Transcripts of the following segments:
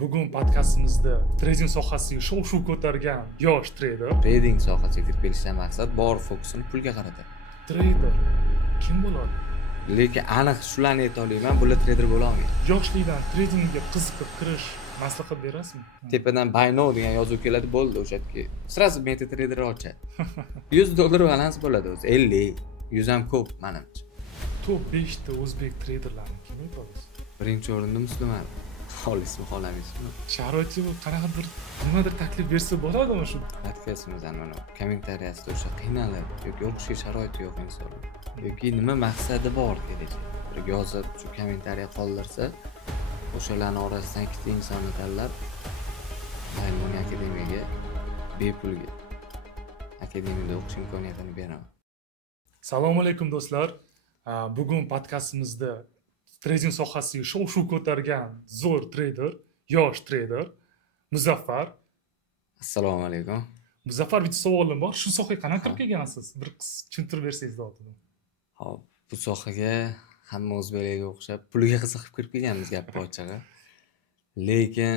Bugun podkastimizda trading sohasiga shov-shuv ko'targan yosh treyder. Trading sohasiga kirib kelishdan maqsad bor fokusini pulga qaratadi. Treyder kim bo'ladi? Lekin aniq shularni ayta olaman, bular trader bo'la olmaydi. Yoshlikdan tradingga qiziqib kirish maslahat berasizmi? Tepadan buy now degan yozuv keladi, bo'ldi o'sha yerga. Sразу MetaTrader ochadi. $100 balans bo'ladi o'zi. 50, 100 ham ko'p menimcha. Top 5 ta o'zbek treyderlarini kim aytasiz? Birinchi o'rinda Musliman. Xolismi, xolamaysizmi? Sharoiti qanaqadir nimadir taklif bersa bo'ladimi shu? Podkastimizdan mana kommentariyasida o'sha qiynalib yoki o'qishga sharoiti yo'q insonlar yoki nima maqsadi bor kelajakda yozib shu kommentariya qoldirsa, o'shalarning orasidan ikkita insonni tanlab Maymun akademiyaga bepulga akademiyada o'qish imkoniyatini beraman. Assalomu alaykum do'stlar. Bugun podkastimizda trading sohasiga shov-shuv ko'targan zo'r treyder, yosh treyder Muzaffar. Assalomu alaykum. Muzaffar, bitta savolim bor. Shu sohaga qanaqa kirib kelgansiz? Bir tushuntirib bersangiz bo'ladi. Hop, bu sohaga hamma o'zbeklarga o'xshab pulga qiziqib kirib kelganmiz gap ochig'i. Lekin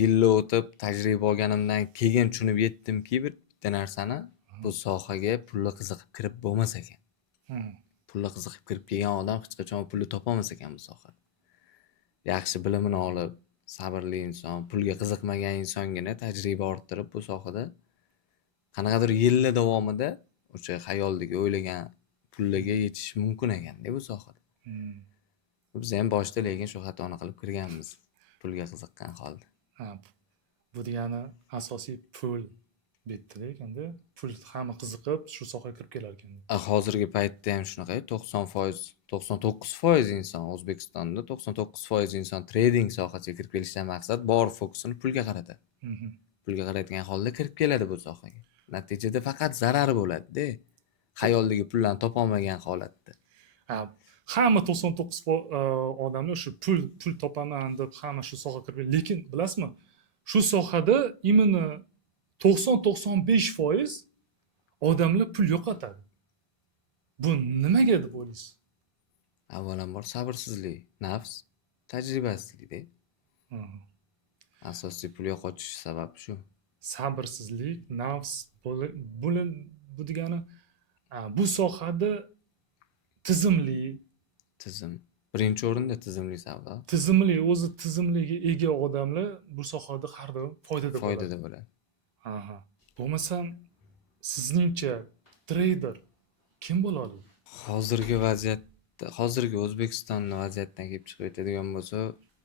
yillar o'tib tajriba olganimdan keyin tushunib yetdimki, bitta narsani bu sohaga pulga qiziqib kirib bo'lmas ekan. Pulga qiziqib kirib kelgan odam hech qachon pulni topolmas ekan bu sohada. Yaxshi bilimini olib, sabrli inson, pulga qiziqmagan insongina tajriba orttirib bu sohada qanaqadir yillar davomida o'sha xayoldagi o'ylagan pullarga yetish mumkin ekan-da bu sohada. Biz ham boshda lekin shu xatoni qilib kirganmiz. Pulga qiziqqan holda. Bu degani asosiy pul betda ekanda. Pul hamma qiziqib shu sohaga kirib kelar ekan. Hozirgi paytda ham shunaqa, 90%, 99% inson O'zbekistonda 99% inson trading sohasiga kirib kelishdan maqsad bor fokusini pulga qaratadi. Pulga qaratgan holda kirib keladi bu sohaga. Natijada faqat zarari bo'ladi-da. Xayoldagi pullarni topolmagan holatda. Hamma 99 odamlar shu pul topaman deb hamma shu sohaga kirib, lekin bilasizmi? Shu sohada imенно 90-95% odamlar pul yo'qotadi. Bu nimaga deb o'ylaysiz? Avvalambor sabrsizlik, nafs, tajribasizlik-da. Asosiy pul yo'qotish sababi shu. Sabrsizlik, nafs, bu degani bu sohada tizim. Birinchi o'rinda tizimli savdo. Tizimliga ega odamlar bu sohada har doim foydada bo'ladi. Bo'lmasam sizningcha trader kim bo'ladi? Hozirgi O'zbekistonning vaziyatidan kelib chiqib aytadigan bo'lsa,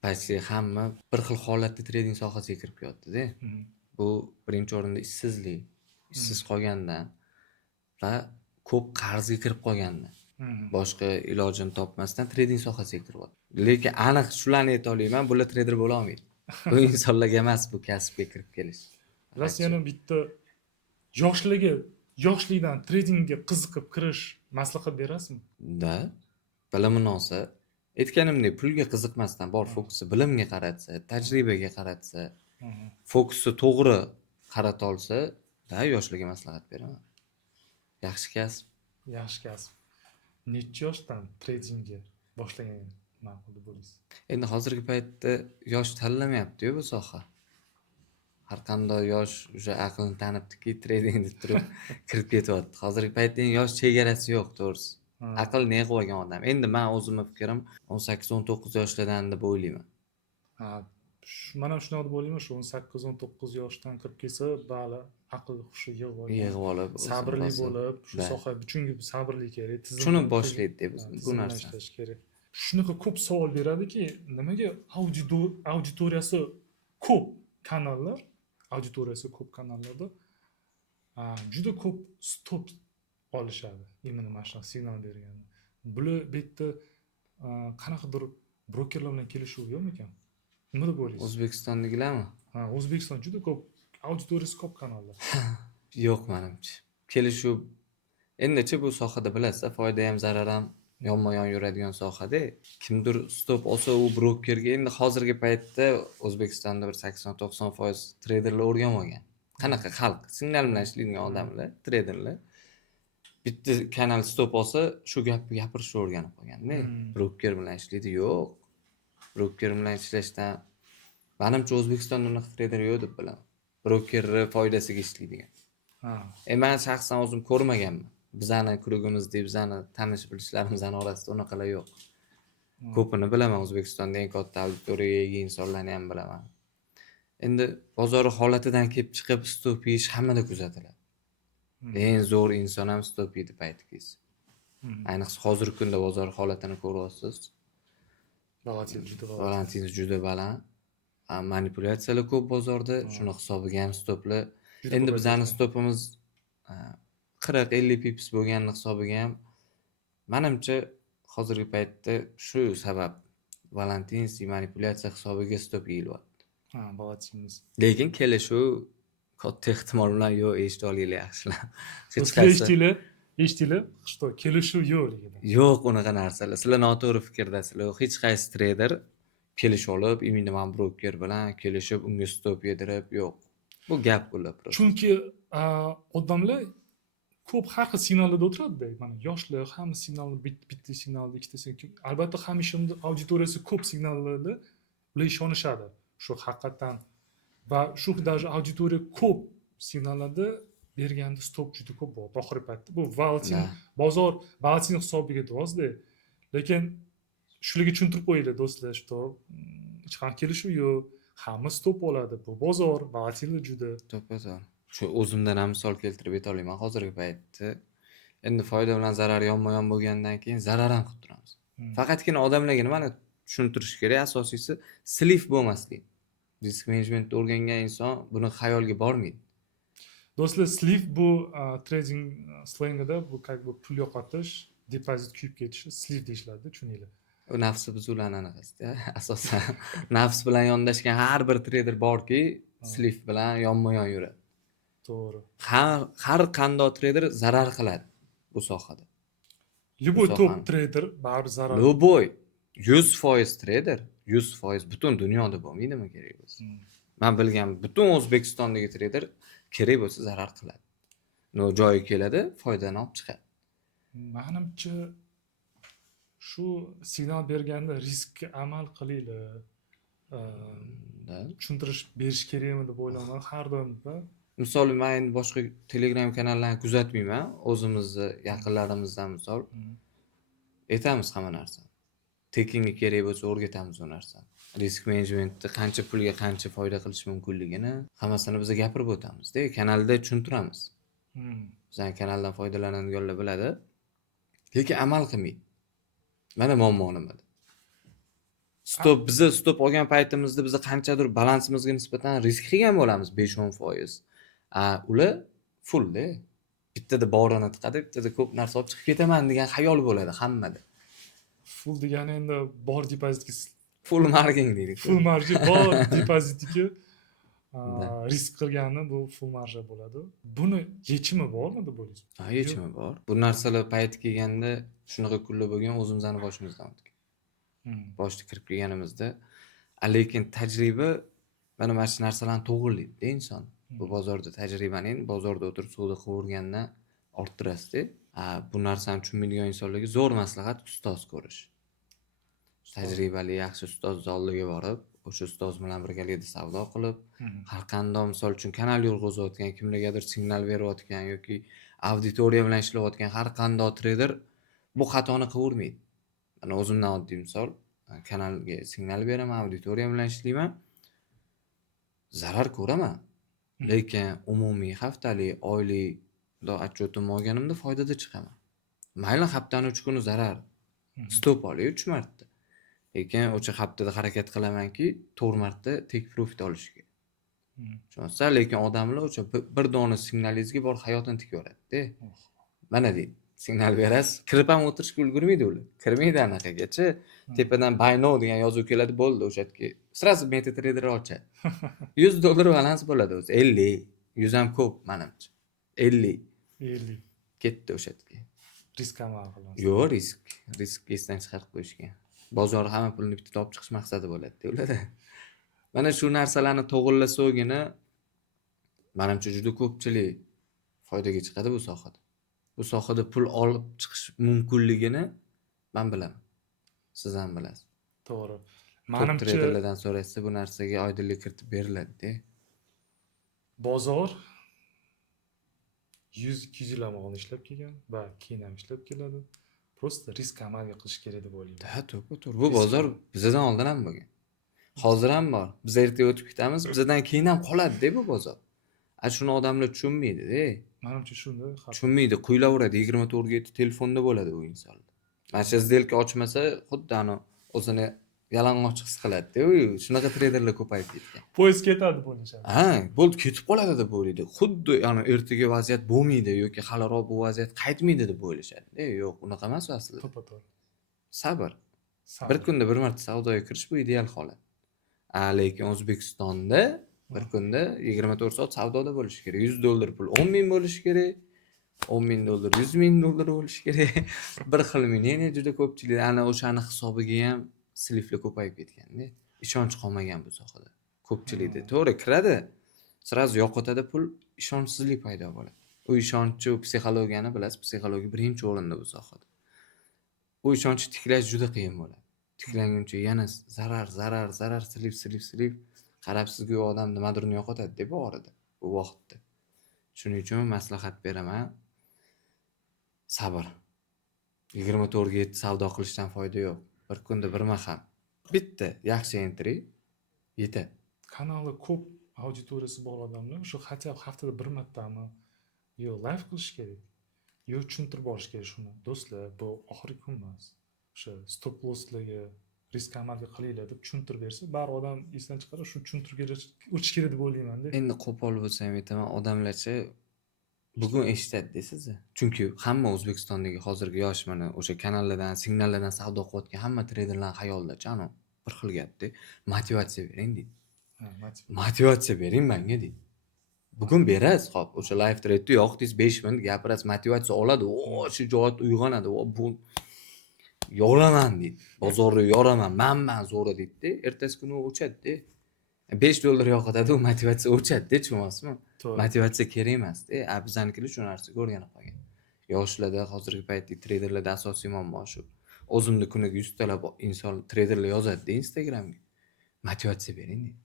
pastga hamma bir xil holatda trading sohasiga kirib kelyapti-da. Bu birinchi o'rinda ishsiz qolgandan va ko'p qarzga kirib qolgandan. Boshqa ilojini topmasdan trading sohasiga kiryapti. Lekin aniq shularni ayta olaman, bular trader bo'la olmaydi. Bu insonlarga emas bu kasbga kirib kelish. Ras yana bitta yoshlikdan tradingga qiziqib kirish maslahat berasizmi? Da, bilimini olsa, aytganimdek pulga qiziqmasdan bor fokusi bilimga qaratsa, tajribaga qaratsa, fokusi to'g'ri qarata olsa, da yoshlarga maslahat beraman. Yaxshi kasb. Necha yoshdan tradingga boshlagan ma'qul deb o'ylaysiz? Endi hozirgi paytda yosh tanlamayapti-ku bu soha. Har qanday yosh o'sha aqlini tanibdiki, trading deb turib kirib ketyapti. Hozirgi paytda yosh chegarasi yo'q, to'g'risi. Aqlni yig'ib olgan odam. Endi men o'zimning fikrim 18-19 yoshlardan deb o'ylayman. Mana shunaqa deb o'ylayman, shu 18-19 yoshdan kirib kelsa, bali aql hushi yig'ib olib, sabrli bo'lib, shu sohaga, chunki sabrli kerak, tushunib boshlaydi bu narsa. Kerak. Shunaqa ko'p savol beradiki, nimaga auditoriyasi ko'p kanallarda juda ko'p stop olishadi. Imенно mana shu signal berganda. Bular bitta qanaqadir brokerlar bilan kelishuv yo'qmikan? Nima deb o'ylaysiz? O'zbekistondagilarmi? O'zbekiston juda ko'p, auditoriyasi ko'p kanallar. Yo'q menimcha. Kelishuv endi-chi bu sohada bilasizlar, foyda ham zarar ham yonma-yon yuradigan sohada. Kimdir stop olsa u brokerga endi hozirgi paytda O'zbekistonda bir 80-90% traderlar o'rganib olgan. Qanaqa xalq, signal bilan ishlaydigan odamlar, traderlar. Bitta kanal stop olsa, shu gapni gapirishni o'rganib qolgan-da. Broker bilan ishlaydi, yo'q. Broker bilan ishlashdan Manimcha O'zbekistonda unaqa trader yo'q deb bilaman. Brokerni foydasiga ishlaydigan. Ha. Men shaxsan o'zim ko'rmaganman. Bizani klubimizda, bizani tanish bilishlarimizni orasida unaqalar yo'q. Ko'pini bilaman, O'zbekistonda eng katta auditoriyaga ega insonlarni ham bilaman. Endi bozor holatidan kelib chiqib stop yeyish hammada kuzatiladi. Eng zo'r inson ham stop yeydi paytkiz. Ayniqsa hozirgi kunda bozor holatini ko'ryapsiz. Volatility juda baland. Manipulyatsiyalar ko'p bozorda, shuni hisobiga ham stoplar. Endi bizning stopimiz 40-50 pips bo'lgan hisobiga ham menimcha hozirgi paytda shu sabab volatility manipulyatsiya hisobiga stop yeyilyapti. Ha, volatilimiz. Lekin kelishuv katta ehtimol bilan yo'q, eshitib olinglar yaxshilar. Eshitdinglar, что kelishuv yo'q degan. Yo'q unaqa narsalar. Sizlar noto'g'ri fikrdasizlar. Hech qaysi trader kelishib olib, men broker bilan kelishib, unga stop yedirib, yo'q. Bu gap bo'lib turibdi. Chunki odamlar ko'p har xil signallarda o'tiradi-da. Mana yoshlar hamma signalni bitta signalni, ikkita signal. Albatta hamisha auditoriyasi ko'p signallarda ular ishonishadi. Shu haqiqatan va shu даже auditoriya ko'p signallarda berganda stop juda ko'p bo'ldi oxirgi paytda. Bu bozor volatility hisobiga deyapsiz-da. Lekin shularga tushuntirib qo'yinglar do'stlar, что hech qanday kelishuv yo'q. Hamma stop oladi. Bu bozor, volatility juda. To'ppa-to'g'ri. Shu o'zimdan ham misol keltirib ayta olaman. Hozirgi paytda endi foyda bilan zarar yonma-yon bo'lgandan keyin zarar ham qilib turamiz. Faqatgina odamlarga nimani tushuntirish kerak, asosiysi slif bo'lmasligi. Risk menejmentni o'rgangan inson buni xayolga bormaydi. Do'stlar, slif bu trading slengida bu pul yo'qotish, depozit kuyib ketishi slif deyiladi, tushuninglar. U nafsi buzuvlarning anaqasida, asosan nafs bilan yondashgan har bir trader borki, slif bilan yonma-yon yuradi. To'g'ri. Har qanday trader zarar qiladi bu sohada. Любой top trader baribir zarar. Любой 100% trader, 100% butun dunyoda bo'lmaydimi kerak bo'lsa. Men bilgan butun O'zbekistondagi trader kerak bo'lsa zarar qiladi. No joyi keladi, foydani olib chiqadi. Menimcha shu signal berganda riskka amal qilinglar. Tushuntirish berish kerakmi deb o'ylayman har doimda. Misol men boshqa Telegram kanallarni kuzatmayman, o'zimizni yaqinlarimizdan misol aytamiz hamma narsani. Tekinga kerak bo'lsa o'rgatamiz u narsani. Risk menejmentni qancha pulga qancha foyda qilish mumkinligini hammasini biz gapirib o'tamiz-da, kanalda tushuntiramiz. Bizning kanaldan foydalanadiganlar biladi. Lekin amal qilmaydi. Mana muammo nimada? Bizni stop olgan paytimizda biz qanchadir balansimizga nisbatan risk qilgan bo'lamiz 5-10%. Ular full-da. Bittada borini tiqadi, bittada ko'p narsa olib chiqib ketaman degan xayol bo'ladi hammada. Full degani endi bor depozitga full margin deylik. Full marja bor depozitiga risk qilgani bu full marja bo'ladi. Buni yechimi bormi deb o'ylaysiz? Ha, yechimi bor. Bu narsalar payti kelganda shunaqa kunlar bo'lgan, o'zimizning boshimizdan o'tgan. Boshda kirib kelganimizda, lekin tajriba mana shu narsalarni to'g'rilaydi-da inson. Bu bozorda tajribaning bozorda o'tirib savdo qilgandan orttirasiz-da. Bu narsani tushunmaydigan insonlarga zo'r maslahat ustoz ko'rish. Tajribali yaxshi ustoz oldiga borib, o'sha ustoz bilan birgalikda savdo qilib, har qanday misol uchun kanal yurg'izayotgan, kimlargadir signal berayotgan yoki auditoriya bilan ishlayotgan har qanday trader bu xatoni qilavermaydi. Mana o'zimdan oddiy misol, kanalga signal beraman, auditoriya bilan ishlayman. Zarar ko'raman. Lekin umumiy haftalik, oylik отчет'imni olganimda foydada chiqaman. Mayli haftaning 3 kuni zarar. Stop olay 3 marta. Lekin o'sha haftada harakat qilamanki, 4 marta take profit olishga. Tushunsa, lekin odamlar o'sha bir dona signalingizga bor hayotini tikaveradi-da. Mana deydi. Signal berasiz, kirib ham o'tirishga ulgurmaydi ular. Kirmaydi anaqagacha. Tepadan buy now degan yozuv keladi, bo'ldi o'sha yerga. Sirasi MetaTrader ochadi. $100 balans bo'ladi o'zi. 50, 100 ham ko'p menimcha. 50 ketdi o'sha yerga. Risk amal qilamiz. Yo'q, risk esdan chiqarib qo'yishgan. Bozor hamma pulni bitta topib chiqish maqsadi bo'ladi-da ularda. Mana shu narsalarni to'g'rilasagina menimcha juda ko'pchilik foydaga chiqadi bu sohada. Bu sohada pul olib chiqish mumkinligini men bilaman. Siz ham bilasiz. To'g'ri. Manimcha treyderlardan so'rashsa bu narsaga oydinlik kiritib beriladi-da. bozor 100-200 yil avval ishlab kelgan va keyin ham ishlab keladi. Просто risk amalga qilish kerak deb o'ylayman. Ha, to'g'ri. Bu bozor bizdan oldin ham bo'lgan. Hozir ham bor. Biz ertaga o'tib ketamiz, bizdan keyin ham qoladi-da bu bozor. Shuni odamlar tushunmaydi-da. Manimcha shunda Tushunmaydi, quyilaveradi. 24/7 telefonda bo'ladi u insonlar. Mana shu сделка ochmasa, xuddi o'zini yalang'och his qiladi-da. Shunaqa treyderlar ko'payib ketgan. poyezd ketadi deb o'ylashadi. Ha, bo'ldi, ketib qoladi deb o'ylaydi. Xuddi ertaga vaziyat bo'lmaydi yoki haliroq bu vaziyat qaytmaydi deb o'ylashadi. Yo'q, unaqa emas aslida. To'ppa-to'g'ri. Sabr. Sabr. Bir kunda bir marta savdoga kirish bu ideal holat. Lekin O'zbekistonda bir kunda 24 soat savdoda bo'lish kerak. $100 pul 10,000 bo'lishi kerak. $10,000 $100,000 bo'lishi kerak. Bir xil мнение juda ko'pchilik o'shani hisobiga ham sliflar ko'payib ketganda. Ishonch qolmagan bu sohada. Ko'pchilikda to'g'ri kiradi. Sразу yo'qotadi pul, ishonchsizlik paydo bo'ladi. U ishonchni, psixologiyani bilasiz, psixologiya birinchi o'rinda bu sohada. U ishonchni tiklash juda qiyin bo'ladi. Tiklanguncha yana zarar silib qarab sizga u odam nimadir yo'qotadi deb orada bu vaqtda. Shuning uchun maslahat beraman. Sabr. 24/7 savdo qilishdan foyda yo'q. Bir kunda bir mahal bitta yaxshi entry yetadi. Kanali ko'p auditoriyasi bor odamlar shu haftada bir martami yo live qilish kerak. Yo tushuntirib borish kerak shuni. Do'stlar, bu oxirgi kun emas. O'sha stop losslarga risk amalga qilinglar deb tushuntirib bersa, bari odam esdan chiqarib shu tushuntirishga o'tish kerak deb o'ylayman-da. Endi qo'pol bo'lsam aytaman, odamlarcha bugun eshitadi sizni. Chunki hamma O'zbekistondagi hozirgi yosh mana o'sha kanallardan, signallardan savdo qilayotgan hamma treyderlar xayolida bir xil gapda motivatsiya bering deydi. Motivatsiya bering menga deydi. Bugun berasiz, xo'p, o'sha live trade'da yo'qdingiz 5 minut gapirasiz, motivatsiya oladi, shijoat uyg'onadi, bu yoraman deydi. Bozorni yoraman, man zo'ra deydi-da. Ertasi kuni o'chadi-da. $5 yo'qotadi, u motivatsiya o'chadi-da, tushunasizmi? Motivatsiya kerak emas-da. Bizanikilar shu narsaga o'rganib qolgan. Yoshlarda hozirgi paytdagi treyderlarda asosiy muammo shu. O'zimni kuniga 100 talab inson treyderlar yozadi-da Instagramga. Motivatsiya bering deydi.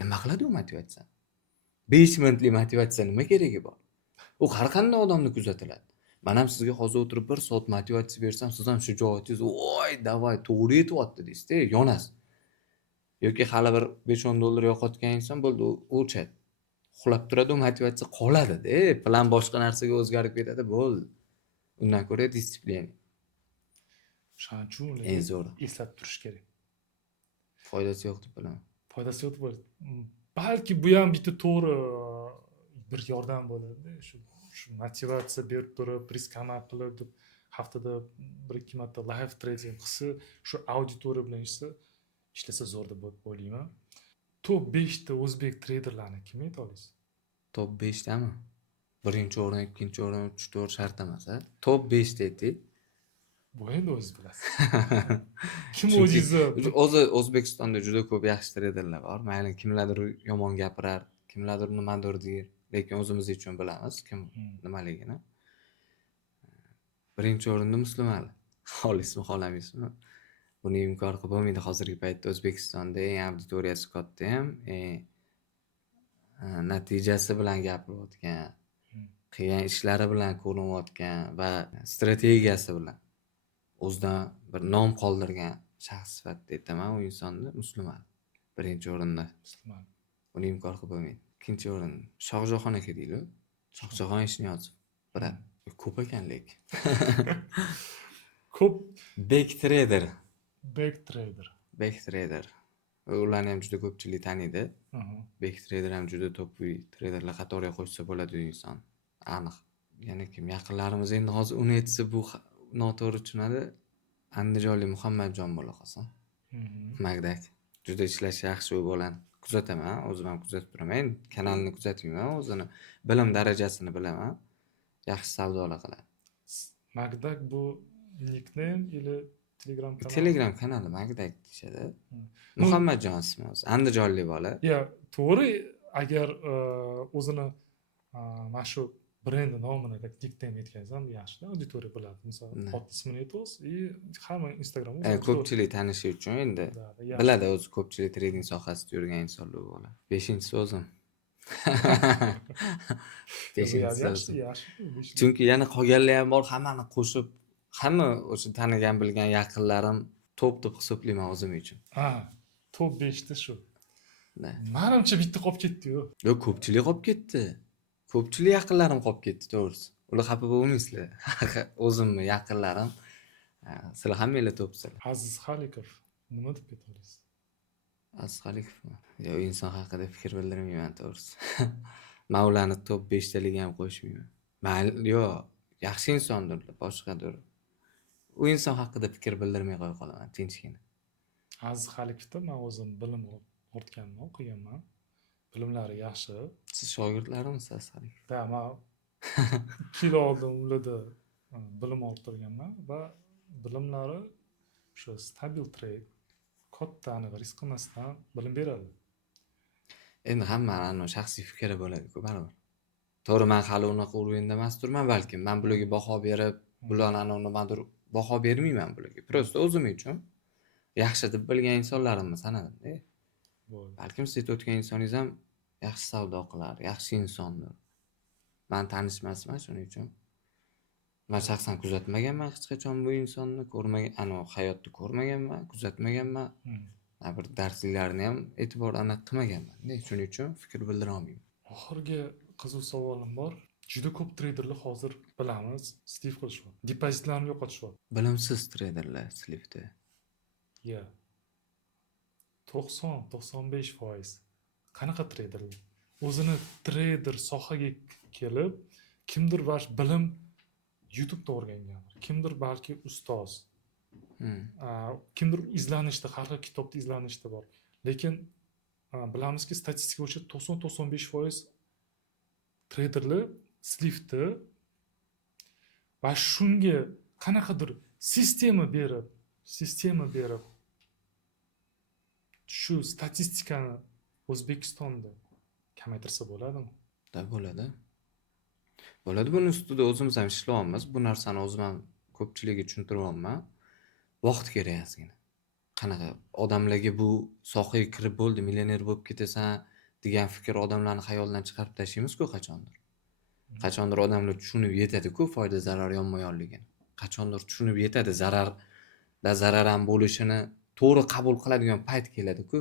Nima qiladi u motivatsiya? 5 minutlik motivatsiya nima keragi bor? U har qanday odamni kuzatiladi. Men ham sizga hozir o'tirib 1 soat motivatsiya bersam, siz ham shijoatingiz, "Voy, davay, to'g'ri yetyapti" deysiz-da, yonasiz. Yoki hali bir $5-10 yo'qotgan inson bo'ldi, o'chadi. Uxlab turadi, motivatsiya qoladi-da. Plan boshqa narsaga o'zgarib ketadi, bo'ldi. Undan ko'ra disiplina. Shuning uchun Eng zo'ri. eslab turish kerak. Foydasi yo'q deb bilaman. Foydasi yo'q deb balki bu ham bitta to'g'ri bir yordam bo'ladi. Shu motivatsiya berib turib, risk amal qilib deb haftada 1-2 marta live trading qilsa, shu auditoriya bilan ishlasa zo'r deb o'ylayman. Top 5 ta o'zbek treyderlarini kim ayta olasiz? Top 5 tami? Birinchi o'rin, ikkinchi o'rin, 3-4 shart emas, ha? Top 5 ta ayting. Bu endi o'zingiz bilasiz. Kim o'zingizni? O'zi O'zbekistonda juda ko'p yaxshi treyderlar bor. Mayli kimlardir yomon gapirar, kimlardir nimadir deyir, lekin o'zimiz uchun bilamiz kim nimaligini. Birinchi o'rinda Muslim Ali. Xolismi, xolamaysizmi? Buni inkor qilib bo'lmaydi. Hozirgi paytda O'zbekistonda eng auditoriyasi katta ham, natijasi bilan gapirayotgan, qilgan ishlari bilan ko'rinayotgan va strategiyasi bilan o'zidan bir nom qoldirgan shaxs sifatida aytaman u insonni Muslim Ali. Birinchi o'rinda Muslim Ali. Buni inkor qilib bo'lmaydi. Ikkinchi o'rin Shohjahon aka deydi-ku. Shohjahon Eshniyozov. Birat. Ko'p ekan lekin. Ko'p Back trader. back trader. Ularni ham juda ko'pchilik taniydi. Back trader ham juda to'pli treyderlar qatoriga qo'shsa bo'ladi u inson. Aniq. Yana kim yaqinlarimiz endi hozir uni aytsa bu noto'g'ri tushunadi. Andijonlik Muhammadjon bo'la qolsa. Magdak. Juda ishlashi yaxshi u bo'ladi. Kuzataman, o'zim ham kuzatib turaman. Kanalni kuzatmayman, o'zini bilim darajasini bilaman. Yaxshi savdolar qiladi. Magdak bu nickname ili Telegram kanali? Telegram kanali Magdak deyishadi. Muhammadjon ismi o'zi. Andijonlik bola. Ya, to'g'ri, agar o'zini mana shu brendi nomini diktam yetkazsam yaxshi auditoriya bo'ladi. Misol ot ismini aytamiz и hamma Instagram ko'pchilik tanishi uchun endi biladi o'zi ko'pchilik trading sohasida yurgan insonlar bo'ladi. 5-inchisi o'zim. 5-inchisi o'zim. yaxshi. Chunki yana qolganlar ham bor, hammani qo'shib, hamma o'sha tanigan bilgan yaqinlarim top hisoblayman o'zim uchun. Ha, top 5 ta shu. Menimcha bitta qolib ketdi-yu. Yo'q, ko'pchilik qolib ketdi. Ko'pchilik yaqinlarim qolib ketdi, to'g'risi. Ular xafa bo'lmaysizlar. O'zimni yaqinlarim. Sizlar hammanglar topsizlar. Aziz Xalikov nima deb aytasiz? Aziz Xalikovmi? Yo'q, inson haqida fikr bildirmayman, to'g'risi. Men ularni top 5 taliga ham qo'shmayman. Yo'q, yaxshi insondir, boshqadir. U inson haqida fikr bildirmay qo'ya qolaman, tinchgina. Aziz Xalikovda men o'zim bilim ortganman, o'qiganman. Bilimlari yaxshi. Siz shogirdlarimsiz Aziz Xalikov? Da, men 2 yil oldin ularda bilim orttirganman va bilimlari o'sha stabil trade, katta aniq risk qilmasdan bilim beradi. Endi hammaning shaxsiy fikri bo'ladi-ku, baribir. To'g'ri, men hali unaqa urovenda emas turman, balkim. Men bularga baho berib, bularni nimadir baho bermayman bularga. Prosta o'zim uchun yaxshi deb bilgan insonlarimni sanadim. Balkim siz aytayotgan insoningiz ham yaxshi savdo qilar, yaxshi insondir. Men tanishmasman, shuning uchun. Men shaxsan kuzatmaganman hech qachon bu insonni, ko'rmagan, hayotda ko'rmaganman, kuzatmaganman. Bir darsliklarini ham e'tibor qilmaganman. Shuning uchun fikr bildira olmayman. Oxirgi qiziq savolim bor. Juda ko'p traderlar hozir bilamiz, stiv qilishyapti. Depozitlarni yo'qotishyapti. Bilimsiz traderlar slivda. 90-95%. Qanaqa traderlar? O'zini trader sohaga kelib, kimdir bilim YouTube'da o'rgangan, kimdir balki ustoz. Kimdir izlanishda, har xil kitobda izlanishda bor. Lekin bilamizki, statistika bo'yicha 90-95% traderlar slivda va shunga qanaqadir sistema berib shu statistikani O'zbekistonda kamaytirsa bo'ladimi? Bo'ladi. Bo'ladi, buni ustida o'zimiz ham ishlayapmiz. Bu narsani o'zim ham ko'pchilikka tushuntiryapman. Vaqt kerak ozgina. Qanaqa odamlarga bu sohaga kirib bo'ldi, millioner bo'lib ketasan degan fikr odamlarning xayolidan chiqarib tashlaymiz-ku qachondir. Qachondir odamlar tushunib yetadi-ku foyda zarar yonma-yonligini. Qachondir tushunib yetadi zarar ham bo'lishini to'g'ri qabul qiladigan payt keladi-ku.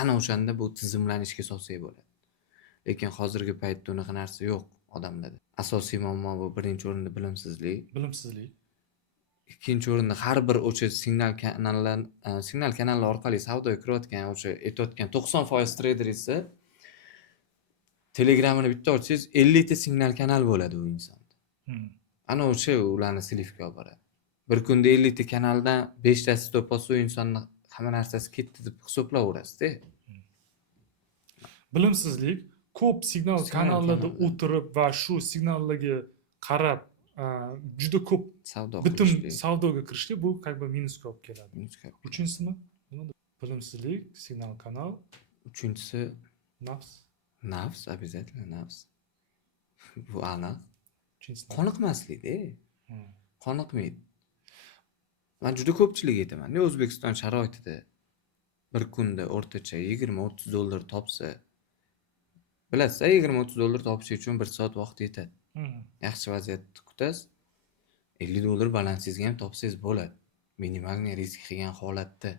Ana o'shanda bu tizimlarni ishga solsak bo'ladi. Lekin hozirgi paytda unaqa narsa yo'q odamlarda. Asosiy muammo bu birinchi o'rinda bilimsizlik. Ikkinchi o'rinda har bir o'sha signal kanallar orqali savdoga kirayotgan, o'sha aytayotgan 90% trader esa Telegramini bitta ochsangiz 50 ta signal kanal bo'ladi u insonda. Ana o'sha ularni slivga olib boradi. Bir kunda 50 ta kanaldan 5 tasi stop olsa, u insonni hamma narsasi ketdi deb hisoblayverasiz-da. Bilimsizlik, ko'p signal kanallarda o'tirib va shu signallarga qarab juda ko'p bitim savdoga kirishga bu minusga olib keladi. Uchinchisimi? Bilimsizlik, signal kanal. Uchinchisi nafs. Nafs, обязательно nafs. Bu aniq. Qoniqmaslik-da. Qoniqmaydi. Men juda ko'pchilik aytaman. O'zbekiston sharoitida bir kunda o'rtacha 20-30 dollar topsa, bilasiz, 20-30 dollar topish uchun 1 soat vaqt yetadi. Yaxshi vaziyatda kutasiz, 50 dollar balansingizga ham topsangiz bo'ladi. Minimal risk qilgan holatda.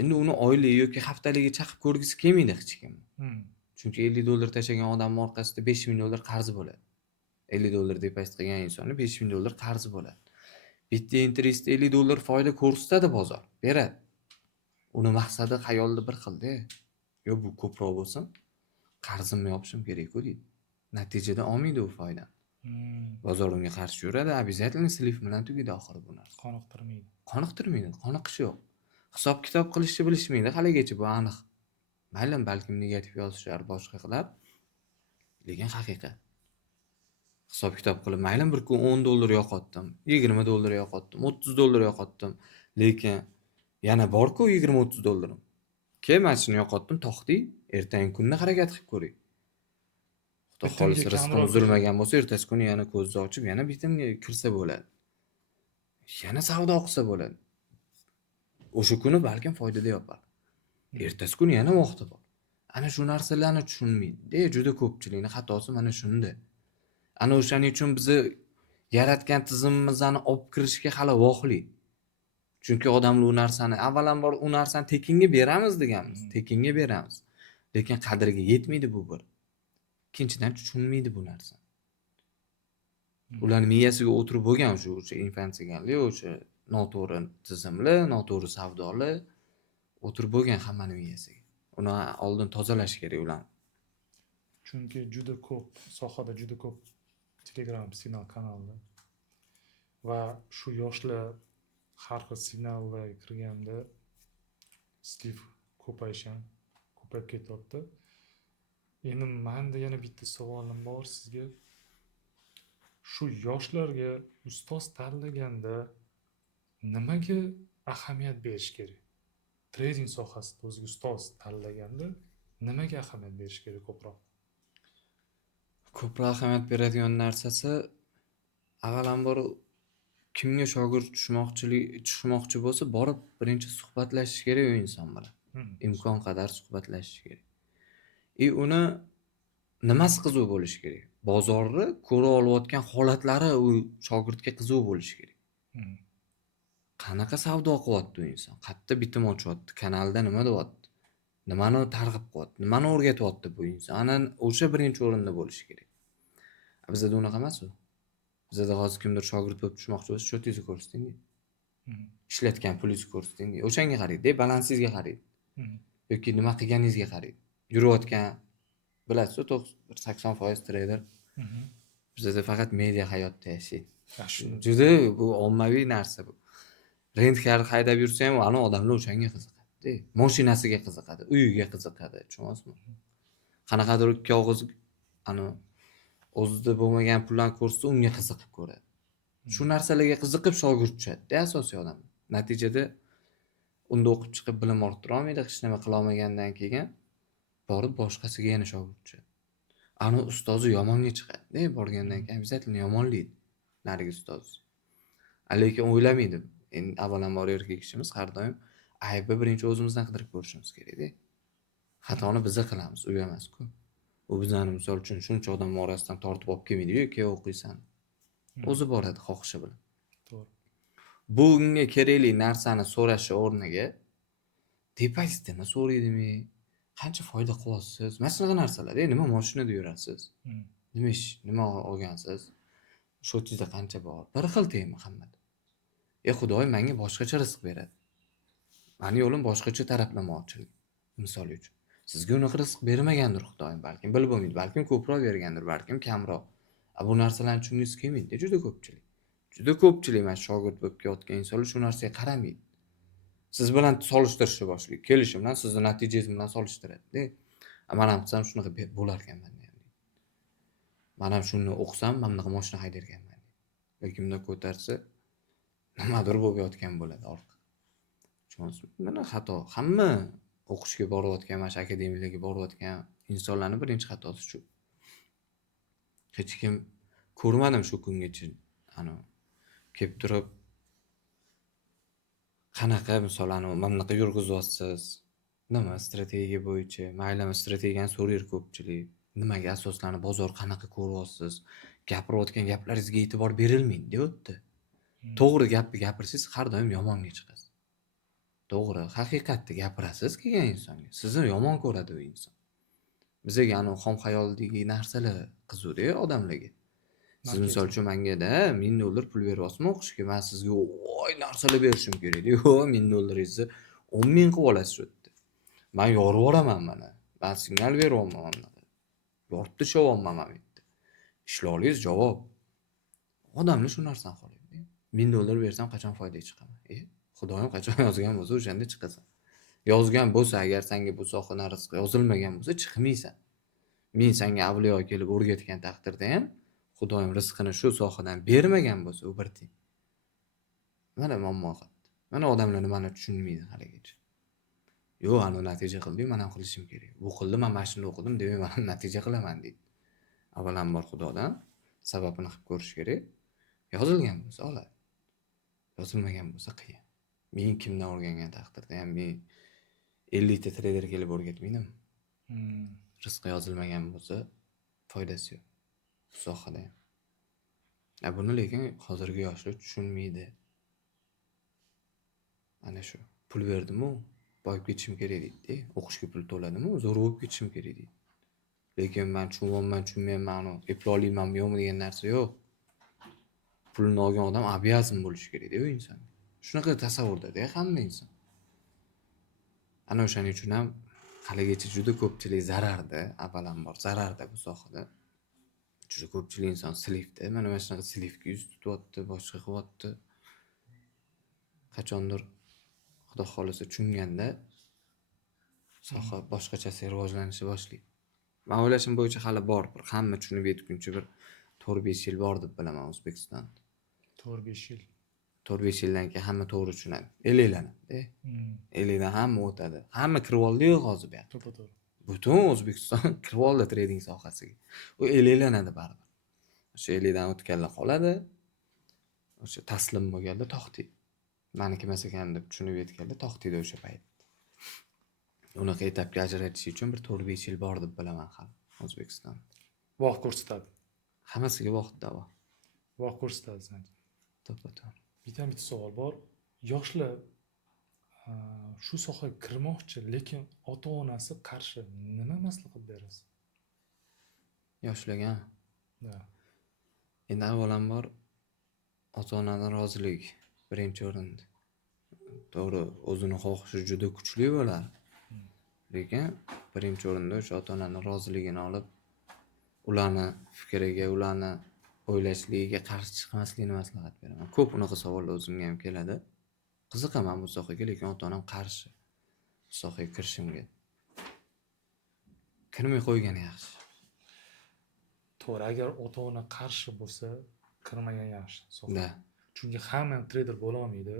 Endi uni oylik yoki haftaliga chaqib ko'rgisi kelmaydi hech kim. Chunki 50 dollar tashlagan odamning orqasida 5000 dollar qarzi bo'ladi. 50 dollar depozit qilgan insonni 5000 dollar qarzi bo'ladi. Bitta interest 50 dollar foyda ko'rsatadi bozor, beradi. Uni maqsadi xayolda bir xilda. Yo, bu ko'proq bo'lsin, qarzimni yopishim kerak-ku deydi. Natijada olmaydi u foydani. Bozor unga qarshi yuradi, обязательно sliv bilan tugaydi oxiri bu narsa. Qoniqtirmaydi, qoniqish yo'q. Hisob kitob qilishni bilishmaydi haligacha, bu aniq. Mayli, balkim negativ yozishar, boshqa qilar. Lekin haqiqat. Hisob kitob qilib, mayli bir kun 10 dollar yo'qotdim, 20 dollar yo'qotdim, 30 dollar yo'qotdim. Lekin yana bor-ku 20-30 dollarim. Keyin mana shuni yo'qotdim, to'xtay, ertangi kunni harakat qilib ko'ring. Xudo Bitimga xohlasa rizqim kamroq uzilmagan bo'lsa, ertasi kuni yana ko'zni ochib, yana bitimga kirsa bo'ladi. Yana savdo qilsa bo'ladi. O'sha kuni balkim foydada yopar. Ertasi kuni yana vaqti bor. Ana shu narsalarni tushunmaydi. Juda ko'pchilikning xatosi mana shunda. Ana o'shaning uchun bizni yaratgan tizimimizni olib kirishga hali voqli. Chunki odamlar u narsani avvalambor u narsani tekinga beramiz deganmiz. Tekinga beramiz. Lekin qadriga yetmaydi bu bir. Ikkinchidan tushunmaydi bu narsa. Ularning miyasiga o'tirib bo'lgan o'sha infantsiyaganlik, o'sha noto'g'ri tizimlar, noto'g'ri savdolar o'tirib bo'lgan hammaning miyasiga. Uni oldin tozalash kerak ularni. Chunki juda ko'p sohada juda ko'p Telegram signal kanalda va shu yoshlar har xil signallarga kirganda Steve ko'payib ketyapti. Endi menda yana bitta savolim bor sizga. Shu yoshlarga ustoz tanlaganda nimaga ahamiyat berish kerak? Trading sohasida o'ziga ustoz tanlaganda nimaga ahamiyat berish kerak ko'proq? Ko'proq ahamiyat beradigan narsasi avvalambor kimga shogird tushmoqchi bo'lsa, borib birinchi suhbatlashish kerak u inson bilan. Imkon qadar suhbatlashish kerak. Uni nimasi qiziq bo'lishi kerak? Bozorni ko'ra olayotgan holatlari u shogirdga qiziq bo'lishi kerak. Qanaqa savdo qilyapti u inson? Qayerda bitim ochyapti? Kanalda nima deyapti? Nimani targ'ib qilyapti? Nimani o'rgatyapti bu inson? Ana o'sha birinchi o'rinda bo'lishi kerak. Bizda unaqa emas u. Bizda hozir kimdir shogird bo'lib tushmoqchi bo'lsa, shotingizni ko'rsating. Ishlatgan pulingizni ko'rsating. O'shanga qaraydi, balansingizga qaraydi. Yoki nima qilganingizga qaraydi. Yurayotgan bilasiz, 80% trader bizda faqat media hayotda yashaydi. Juda bu ommaviy narsa bu. Rentgar haydab yursa ham, ana odamlar o'shanga qiziqadi. Mashinasiga qiziqadi, uyiga qiziqadi, tushunasizmi? Qanaqadir ikki og'iz ana o'zida bo'lmagan pullarni ko'rsa, unga qiziqib ko'radi. Shu narsalarga qiziqib shogird tushadi, asosiy odam. Natijada unda o'qib chiqib bilim orttira olmaydi, hech nima qila olmagandan keyin borib boshqasiga yana shogird tushadi. Ana ustozi yomonga chiqadi. Borgandan keyin обязательно yomonlaydi narigi ustoz. Lekin o'ylamaydi. Endi avvalambor erkak kishimiz har doim aybni birinchi o'zimizdan qidirib ko'rishimiz kerak-da. Xatoni biz qilamiz, u emas-ku. U bizani misol uchun shuncha odam orasidan tortib olib kelmaydi-ku, keyin o'qiysan. O'zi boradi xohishi bilan. To'g'ri. Bunga kerakli narsani so'rashi o'rniga tepasida so'raydimi? Qancha foyda qilyapsiz? Mana shunaqa narsalar, nima mashinada yurasiz? Nima ish, nima olgansiz? Shotingizda qancha bor? Bir xil tema hammada. Xudoy menga boshqacha rizq beradi. Meni yo'lim boshqacha taraflamoqchilik. Misol uchun. Sizga unaqa rizq bermagandir Xudoyim, balkim bilib bo'lmaydi, balkim ko'proq bergandir, balkim kamroq. Bu narsalarni tushungingiz kelmaydi, juda ko'pchilik. Juda ko'pchilik mana shogird bo'lib kelayotgan insonlar shu narsaga qaramaydi. Siz bilan solishtirishni boshlaydi. Kelishi bilan sizni natijangiz bilan solishtiradi. Men ham qilsam shunaqa bo'lar ekanman deydi. Men ham shuni o'qisam, mana bunaqa mashina haydar ekanman. Lekin bunda ko'tarsa nimadir bo'lib yotgan bo'ladi orqa. Tushunasizmi? Mana xato. Hamma o'qishga borayotgan, mana shu akademiyalarga borayotgan insonlarning birinchi xatosi shu. Hech kim ko'rmadim shu kungacha. Kelib turib qanaqa misollarni mana bunaqa yurg'izyapsiz? Nima strategiya bo'yicha? Maylimi strategiyani so'raydi ko'pchilik. Nimaga asoslanib bozor qanaqa ko'ryapsiz? Gapirayotgan gaplaringizga e'tibor berilmaydi, deyapti. To'g'ri gapni gapirsangiz har doim yomonga chiqasiz. To'g'ri, haqiqatni gapirasiz kelgan insonga. Sizni yomon ko'radi u inson. Bizga xom xayoldagi narsalar qiziqdi odamlarga. Siz misol uchun manga $1000 pul beryapsizmi o'qishga? Men sizga voy narsalar berishim kerak. Yo'q, $1000 10,000 qilib olasiz shu yerda. Men yorib yuboraman mana. Men signal beryapman. Yorib tushyapman men bu yerda. Ishlovligingiz javob. Odamlar shu narsani xohlaydi. $1000 bersam qachon foydaga chiqaman? Xudoyim qachon yozgan bo'lsa o'shanda chiqasan. Yozgan bo'lsa agar senga bu sohadan rizq yozilmagan bo'lsa chiqmaysan. Men senga avliyo kelib o'rgatgan taqdirda ham Xudoyim rizqini shu sohadan bermagan bo'lsa u bir tiyin. Mana muammo qildi. Mana odamlar nimani tushunmaydi haligacha. Yo'q, natija qildim, men ham qilishim kerak. Bu qildim, men mana shuni o'qidim, demak men natija qilaman deydi. avvalambor Xudodan sababini qilib ko'rish kerak. Yozilgan bo'lsa oladi. Yozilmagan bo'lsa qiyin. Men kimdan o'rgangan taqdirda ham men 50 ta trader kelib o'rgatmaydimi? Rizqi yozilmagan bo'lsa foydasi yo'q bu sohada ham. Buni lekin hozirgi yoshlar tushunmaydi. Ana shu pul berdim-u, boyib ketishim kerak deydi. O'qishga pul to'ladim-u, zo'r bo'lib ketishim kerak deydi. Lekin men tushunmayman, eploliymanmi yo'qmi degan narsa yo'q. Pulni olgan odam обязан bo'lishi kerak-da u inson. Shunaqa tasavvurda-da hamma inson. Ana o'shaning uchun ham haligacha juda ko'pchilik zararda, avvalambor zararda bu sohada. Juda ko'pchilik inson silifda. Mana shunaqa silifga yuz tutyapti, boshqa qilyapti. Qachondir Xudo xolisa tushunganda soha boshqachasiga rivojlanishni boshlaydi. Men o'ylashim bo'yicha hali bor, bir hamma tushunib yetguncha bir 4-5 yil bor deb bilaman O'zbekistonda. 4-5 yil. 4-5 yildan keyin hamma to'g'ri tushunadi. Elinglanadi. Elingdan hamma o'tadi. Hamma kirib oldi-yu hozir bu yoqqa. To'g'ri. Butun O'zbekiston kirib oldi trading sohasiga. U elinglanadi baribir. O'sha elingdan o'tganlar qoladi. O'sha taslim bo'lganda to'xtaydi. Meniki emas ekan deb tushunib yetganda to'xtaydi o'sha payt. Unaqa etapga ajratish uchun bir 4-5 yil bor deb bilaman hali O'zbekistonda. Vaqt ko'rsatadi. Hammasiga vaqt davo. Vaqt ko'rsatadi sanki. To'ppa-to'g'ri. Bitta savol bor. Yoshlar shu sohaga kirmoqchi, lekin ota-onasi qarshi. Nima maslahat berasiz? Yoshlarga Da. endi avvalambor ota-onaning roziligi birinchi o'rinda. To'g'ri, o'zini xohishi juda kuchli bo'ladi. Lekin birinchi o'rinda o'sha ota-onaning roziligini olib, ularni fikriga, ularni o'ylashligiga qarshi chiqmaslikni maslahat beraman. Ko'p unaqa savollar o'zimga ham keladi. Qiziqaman bu sohaga, lekin ota-onam qarshi bu sohaga kirishimga. Kirmay qo'ygani yaxshi. To'g'ri, agar ota-ona qarshi bo'lsa, kirmagan yaxshi. Da. Chunki hamma ham trader bo'la olmaydi.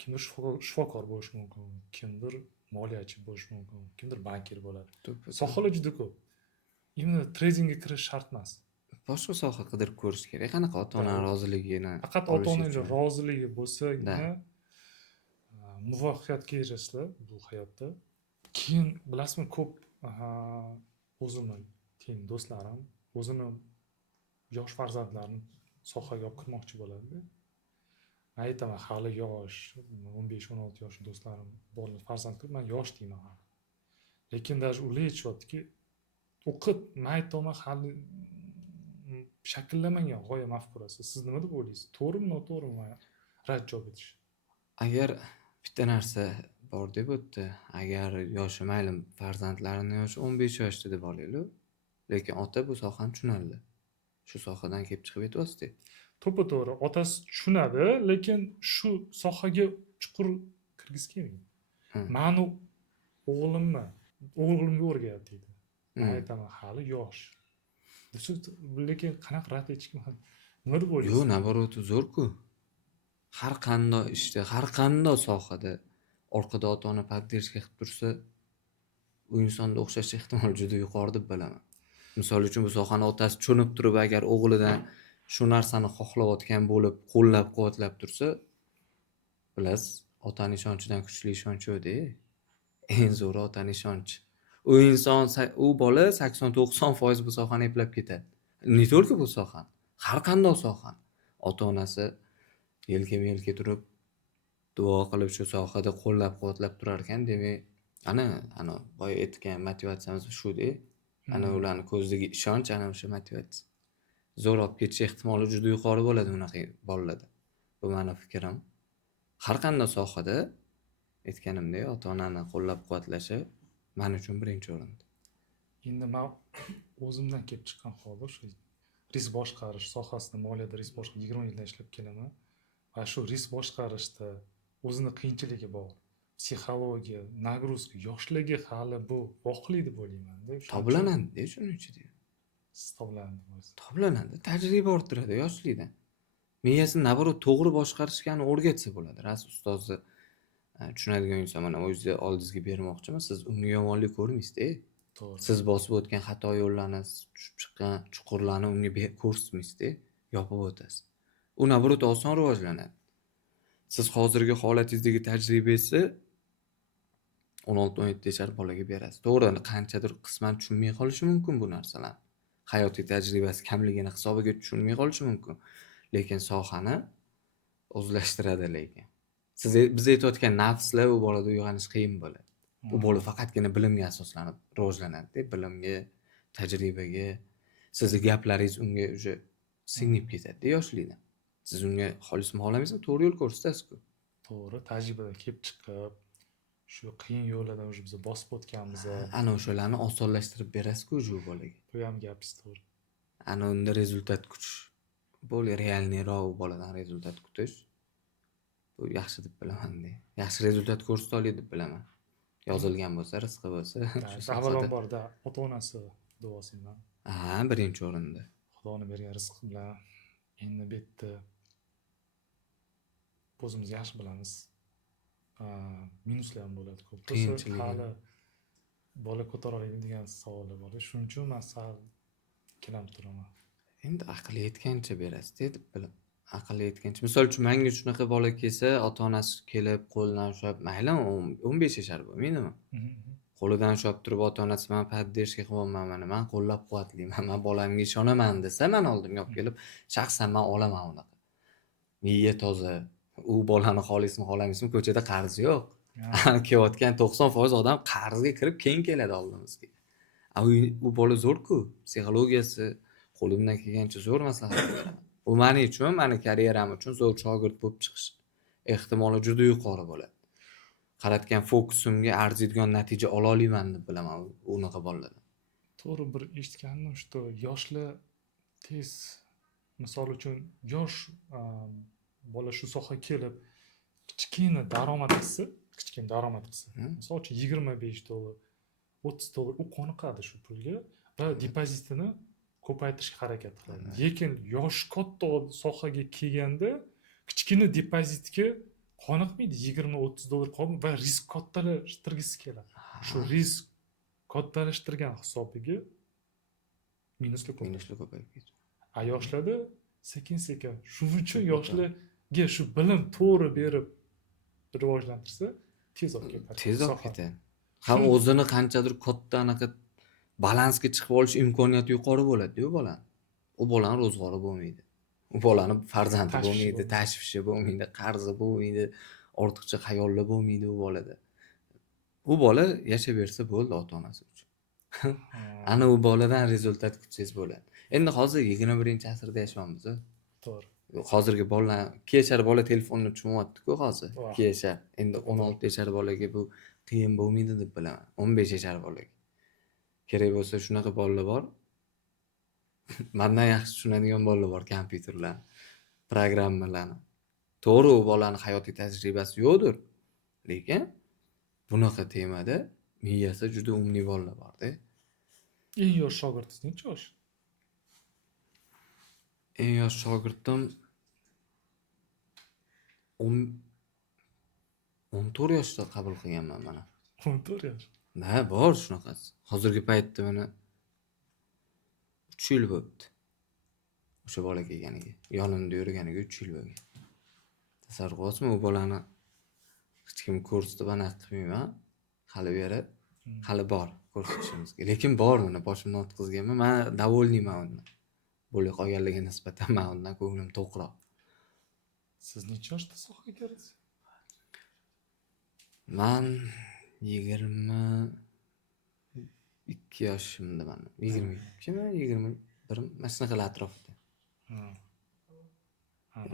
Kimdir shifokor bo'lishi mumkin, kimdir moliyachi bo'lishi mumkin, kimdir bankir bo'ladi. Sohalar juda ko'p. Imенно tradingga kirish shart emas. Boshqa soha qidirib ko'rish kerak. Qanaqa ota-ona roziligini faqat ota-onaning roziligi bo'lsagina muvaffaqiyatga erishasizlar bu hayotda. Keyin bilasizmi, ko'p o'zimni teng do'stlarim, o'zini yosh farzandlarini sohaga olib kirmoqchi bo'ladi. Men aytaman, hali yosh, 15-16 yosh do'stlarim bor, farzand ko'p, men yosh deyman hali. Lekin даже ular aytishyaptiki, o'qib, men aytaman, hali shakllanmagan g'oya mafkurasi. Siz nima deb o'ylaysiz? To'g'rimi, noto'g'rimi? Rad javob berish. Agar bitta narsa bor deb o'tdi. Agar yoshi mayli farzandlarini yoshi 15 yoshda deb olaylik, lekin ota bu sohani tushunadi. Shu sohadan kelib chiqib yetyapsiz. To'g'ri, otasi tushunadi, lekin shu sohaga chuqur kirgisi kelmaydi. Meni o'g'limga o'rgat deydi. Men aytaman, hali yosh. Lekin qanaqa rad etishga nima deb o'ylaysiz? Yo'q, naborot zo'r-ku. Har qanday ishda, har qanday sohada orqada ota-ona poddershka qilib tursa, u insonda o'xshash ehtimol juda yuqori deb bilaman. Misol uchun bu sohani otasi tushunib turib, agar o'g'lidan shu narsani xohlayotgan bo'lib, qo'llab-quvvatlab tursa, bilasiz, otaning ishonchidan kuchli ishonch yo'q-da. Eng zo'ri otaning ishonchi. U inson, u bola 80-90% bu sohani eplab ketadi. Ne только bu sohani, har qanday sohani. Ota-onasi yelka-melka turib, duo qilib shu sohada qo'llab-quvvatlab turar ekan, demak, ana boya aytgan motivatsiyamiz shu-da. Ana ularni ko'zidagi ishonch, ana o'sha motivatsiya. Zo'r olib ketish ehtimoli juda yuqori bo'ladi unaqa bolalarda. Bu meni fikrim. Har qanday sohada aytganimdek, ota-onani qo'llab-quvvatlashi men uchun birinchi o'rinda. Endi men o'zimdan kelib chiqqan holda shu risk boshqarish sohasida, moliyada risk boshqarish 20 yildan ishlab kelaman. Va shu risk boshqarishda o'zini qiyinchiligi bor. Psixologiya, nagruzka, yoshlarga hali bu voqli deb o'ylayman-da. Toblanadi shuning ichida. Siz toblanadi. Toblanadi, tajriba orttiradi yoshlikdan. Miyasini naborot to'g'ri boshqarishni o'rgatsa bo'ladi. Ras ustozni tushunadigan inson mana o'zingizni oldingizga bermoqchiman, siz uni yomonlik ko'rmaysiz-da. To'g'ri. Siz bosib o'tgan xato yo'llarni, tushib chiqqan chuqurlarni unga ko'rsatmaysizda, yopib o'tasiz. U nabrot oson rivojlanadi. Siz hozirgi holatingizdagi tajribangizni 16-17 yashar bolaga berasiz. To'g'ri, qanchadir qisman tushunmay qolishi mumkin bu narsalarni. Hayotiy tajribasi kamligini hisobiga tushunmay qolishi mumkin. Lekin sohani o'zlashtiradi lekin. Biz aytayotgan nafslar u bolada uyg'onish qiyin bo'ladi. U bola faqatgina bilimga asoslanib rivojlanadi, bilimga, tajribaga. Sizni gaplaringiz unga уже singib ketadi yoshlikdan. Siz unga xolismi xohlamaysizmi, to'g'ri yo'l ko'rsatasiz-ku. To'g'ri, tajribadan kelib chiqib, shu qiyin yo'llardan уже biz bosib o'tganmiz. Ana o'shalarni osonlashtirib berasiz-ku u bolaga. Bu ham gapingiz to'g'ri. Ana unda rezultat kutish. Bo'ldi, realniyroq u boladan rezultat kutish. Bu yaxshi deb bilaman-da. Yaxshi rezultat ko'rsata oladi deb bilaman. Yozilgan bo'lsa, rizqi bo'lsa, shu avvalamborda ota-onasi duosi bilan. birinchi o'rinda. Xudoning bergan rizq bilan endi bu yerda o'zimiz yaxshi bilamiz. Minuslar ham bo'ladi ko'p. Qiyinchilik. Hali bola ko'tara oladi degan savollar bor. Shuning uchun men sal ikkilanib turaman. Endi aqli yetgancha berasiz deb bilim. Aqli yetgancha. Misol uchun menga shunaqa bola kelsa, ota-onasi kelib qo'lidan ushlab, mayli 15 yashar bo'lmaydimi? Qo'lidan ushlab turib ota-onasi men поддержка qilyapman, mana men qo'llab-quvvatlayman, men bolamga ishonaman desa, men oldimga olib kelib, shaxsan men olaman unaqa. Niyya toza. U bolani xolismi, xohlamaysizmi, ko'chada qarzi yo'q. Kelayotgan 90% odam qarzga kirib keyin keladi oldimizga. U bola zo'r-ku, psixologiyasi qo'limdan kelgancha zo'r maslahat beraman. U men uchun, meni karyeram uchun zo'r shogird bo'lib chiqish ehtimoli juda yuqori bo'ladi. Qaratgan fokusimga arziydigan natija ola olaman deb bilaman unaqa bolalardan. To'g'ri, bir eshitganim shu yoshlar tez, misol uchun yosh bola shu sohaga kelib kichkina daromad qilsa, misol uchun $25, $30 u qoniqadi shu pulga va depozitini ko'paytirishga harakat qiladi. Lekin yosh katta sohaga kelganda kichkina depozitga qoniqmaydi, $20-30 qolib va risk kattalashtirgisi keladi. Shu risk kattalashtirgan hisobiga minuslar ko'payib ketadi. Yoshlarda sekin-sekin shuning uchun yoshlarga shu bilim to'g'ri berib rivojlantirsa tez olib ketadi. Tez olib ketadi. Ham o'zini qanchadir katta anaqa balansga chiqib olish imkoniyati yuqori bo'ladi-ku bola. U bolani ro'zg'ori bo'lmaydi. U bolani farzandi bo'lmaydi, tashvishi bo'lmaydi, qarzi bo'lmaydi, ortiqcha xayollar bo'lmaydi u bolada. U bola yashayversa bo'ldi ota-onasi uchun. Ana u boladan rezultat kutsangiz bo'ladi. Endi hozir 21-asrda yashayapmiz. To'g'ri. Hozirgi bolalar 2 yashar bola telefonni tushunyapti-ku hozir. 2 yashar. Endi 16 yashar bolaga bu qiyin bo'lmaydi deb bilaman. 15 yashar bolaga. Kerak bo'lsa shunaqa bolalar bor. Mendan yaxshi tushunadigan bolalar bor kompyuterlar, programmalarni. To'g'ri, u bolaning hayotiy tajribasi yo'qdir. Lekin bunaqa temada miyasi juda umli bolalar bor-da. Eng yosh shogirdingiz necha yosh? Eng yosh shogirdim 14 yoshda qabul qilganman mana. 14 yosh. Bor shunaqasi. Hozirgi paytda mana 3 yil bo'ldi. O'sha bola kelganiga, yonimda yurganiga 3 yil bo'lgan. Tasavvur qilasizmi, u bolani hech kim ko'rsatib anaqa qilmayman. Hali beri, hali bor ko'rsatishimizga. Lekin bor, mana boshimdan o'tkazganman. Men davolniyman undan. Bo'la qolganligiga nisbatan men undan ko'nglim to'qroq. Siz necha yoshda sohaga kirdingiz? Men 22 yoshimda mana. 22mi, 21mi? Mana shunaqa atrofda.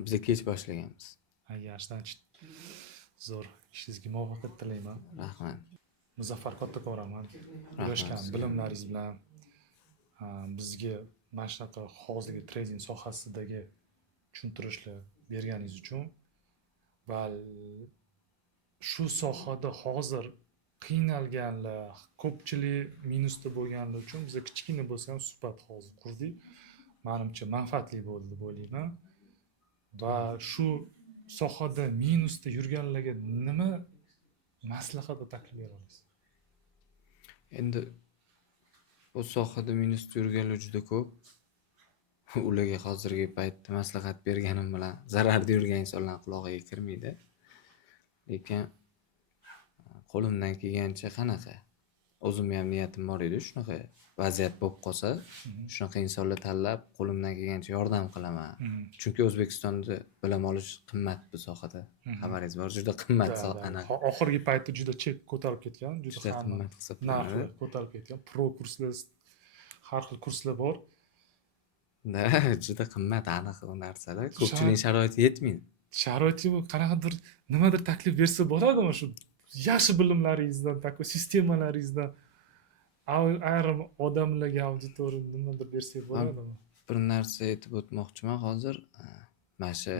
Biz kech boshlaganmiz. Yaxshi, zo'r. Ishingizga muvaffaqiyat tilayman. Rahmat. Muzaffar kattakon rahmat. Ulashgan bilimlaringiz bilan bizga mana shunaqa hozirgi trading sohasidagi tushuntirishlar berganingiz uchun va shu sohada hozir qiynalganlar, ko'pchilik minusda bo'lganlar uchun biz kichkina bo'lsa ham suhbat hozir qurdik. Menimcha manfaatli bo'ldi deb o'ylayman. Va shu sohada minusda yurganlarga nima maslahat va taklif bera olasiz? Endi bu sohada minusda yurganlar juda ko'p. Ularga hozirgi paytda maslahat berganim bilan zararda yurgan insonlar qulog'iga kirmaydi. Lekin qo'limdan kelgancha qanaqa? O'zimni ham niyatim bor edi shunaqa vaziyat bo'lib qolsa, shunaqa insonlar tanlab qo'limdan kelgancha yordam qilaman. Chunki O'zbekistonda bilim olish qimmat bu sohada. Xabaringiz bor, juda qimmat ana. Oxirgi paytda juda chek ko'tarib ketgan, Juda juda hamma qimmat hisoblanadi. narxi ko'tarib ketgan. Pro kurslar, har xil kurslar bor. Da, juda qimmat aniq u narsalar. Ko'pchilik sharoiti yetmaydi. Sharoiti qanaqadir nimadir taklif bersa bo'ladimi shu yaxshi bilimlaringizdan, такой sistemalaringizdan ayrim odamlarga auditoriya nimadir bersak bo'ladimi? Bir narsa aytib o'tmoqchiman hozir. Mana shu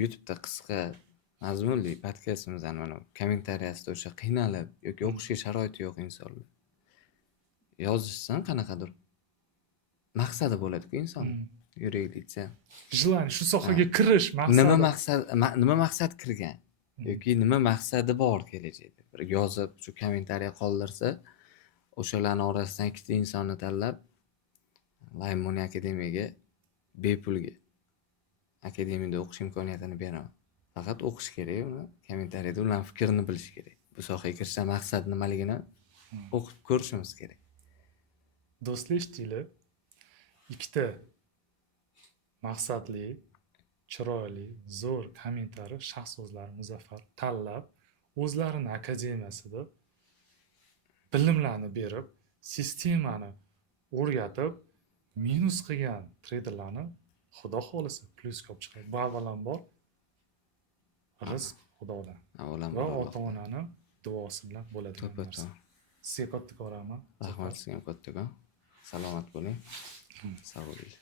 YouTube'da qisqa mazmunli podkastimizdan mana kommentariyasida o'sha qiynalib yoki o'qishga sharoiti yo'q insonlar yozishsan qanaqadir maqsadi bo'ladi-ku inson. Yuraylikcha. Желание shu sohaga kirish maqsadi. Nima maqsad kirgan yoki nima maqsadi bor kelajakda. Bir yozib shu kommentariya qoldirsa, o'shalarning orasidan ikkita insonni tanlab Laymun akademiyaga bepulga akademiyada o'qish imkoniyatini beraman. Faqat o'qish kerak, uni kommentariyada ularning fikrini bilish kerak. Bu sohaga kirishdan maqsad nimaligini o'qib ko'rishimiz kerak. Do'stlar, eshitdinglar? Ikkita maqsadli, chiroyli, zo'r kommentariy shaxsozlar Muzaffar tanlab, o'zlarining akademiyasida bilimlarni berib, sistemani o'rgatib, minus qilgan treyderlarni xudo xohlasa plyusga olib chiqadi. Bu avvalambor rizq Xudodan va ota-onani duosi bilan bo'ladigan narsa. Sizga kattakon rahmat. Rahmat sizga ham kattakon. Salomat bo'ling. Sog' bo'ling.